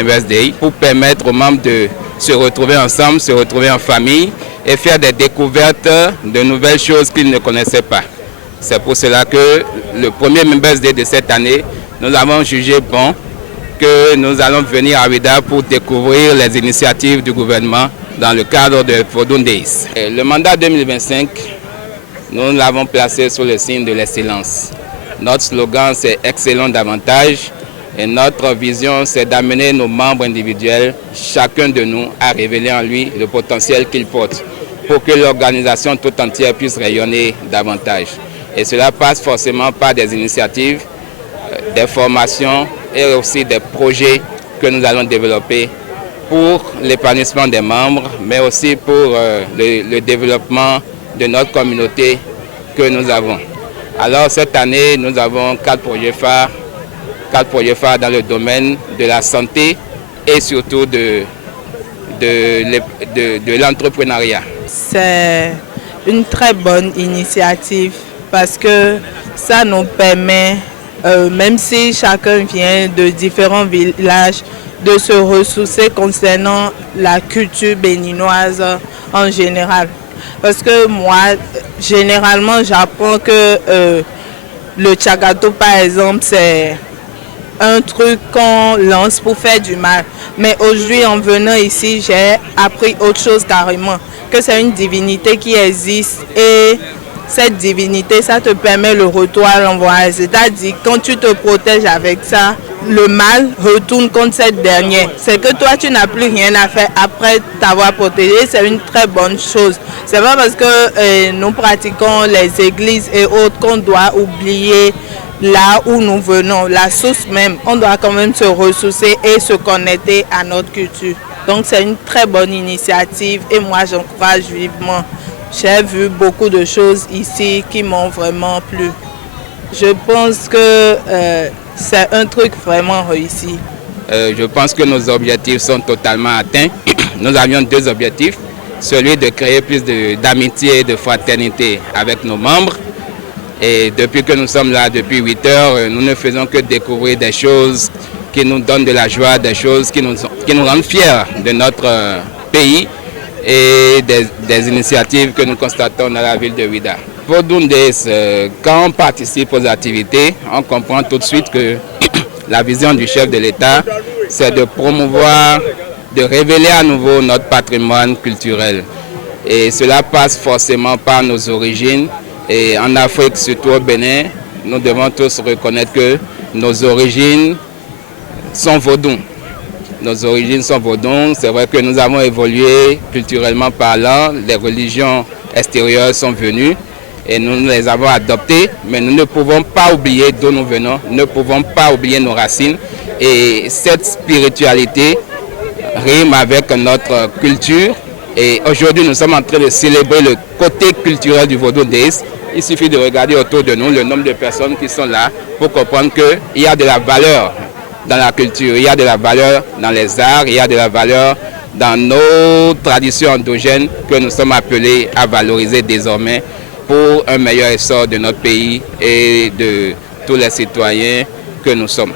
Members Day pour permettre aux membres de se retrouver ensemble, se retrouver en famille et faire des découvertes de nouvelles choses qu'ils ne connaissaient pas. C'est pour cela que le premier Members Day de cette année, nous avons jugé bon que nous allons venir à Ouidah pour découvrir les initiatives du gouvernement dans le cadre de Vodun Days. Le mandat 2025, nous l'avons placé sous le signe de l'excellence. Notre slogan, c'est « Excellent davantage ». Et notre vision, c'est d'amener nos membres individuels, chacun de nous, à révéler en lui le potentiel qu'il porte pour que l'organisation tout entière puisse rayonner davantage. Et cela passe forcément par des initiatives, des formations et aussi des projets que nous allons développer pour l'épanouissement des membres, mais aussi pour le développement de notre communauté que nous avons. Alors cette année, nous avons 4 projets phares dans le domaine de la santé et surtout de l'entrepreneuriat. C'est une très bonne initiative parce que ça nous permet, même si chacun vient de différents villages, de se ressourcer concernant la culture béninoise en général. Parce que moi, généralement, j'apprends que le tchagato, par exemple, c'est un truc qu'on lance pour faire du mal. Mais aujourd'hui, en venant ici, j'ai appris autre chose carrément, que c'est une divinité qui existe et cette divinité, ça te permet le retour à l'envoi. C'est-à-dire, quand tu te protèges avec ça, le mal retourne contre cette dernière. C'est que toi, tu n'as plus rien à faire après t'avoir protégé. C'est une très bonne chose. C'est pas parce que nous pratiquons les églises et autres qu'on doit oublier là où nous venons, la source même. On doit quand même se ressourcer et se connecter à notre culture. Donc c'est une très bonne initiative et moi j'encourage vivement. J'ai vu beaucoup de choses ici qui m'ont vraiment plu. Je pense que c'est un truc vraiment réussi. Je pense que nos objectifs sont totalement atteints. Nous avions 2 objectifs. Celui de créer plus d'amitié et de fraternité avec nos membres. Et depuis que nous sommes là, depuis 8 heures, nous ne faisons que découvrir des choses qui nous donnent de la joie, des choses qui nous rendent fiers de notre pays et des initiatives que nous constatons dans la ville de Ouidah. Pour Dundes, quand on participe aux activités, on comprend tout de suite que la vision du chef de l'État, c'est de promouvoir, de révéler à nouveau notre patrimoine culturel. Et cela passe forcément par nos origines. Et en Afrique, surtout au Bénin, nous devons tous reconnaître que nos origines sont vaudounes. Nos origines sont vaudounes. C'est vrai que nous avons évolué culturellement parlant. Les religions extérieures sont venues et nous les avons adoptées. Mais nous ne pouvons pas oublier d'où nous venons. Nous ne pouvons pas oublier nos racines. Et cette spiritualité rime avec notre culture. Et aujourd'hui, nous sommes en train de célébrer le côté culturel du Vodun Days. Il suffit de regarder autour de nous le nombre de personnes qui sont là pour comprendre qu'il y a de la valeur dans la culture, il y a de la valeur dans les arts, il y a de la valeur dans nos traditions endogènes que nous sommes appelés à valoriser désormais pour un meilleur essor de notre pays et de tous les citoyens que nous sommes.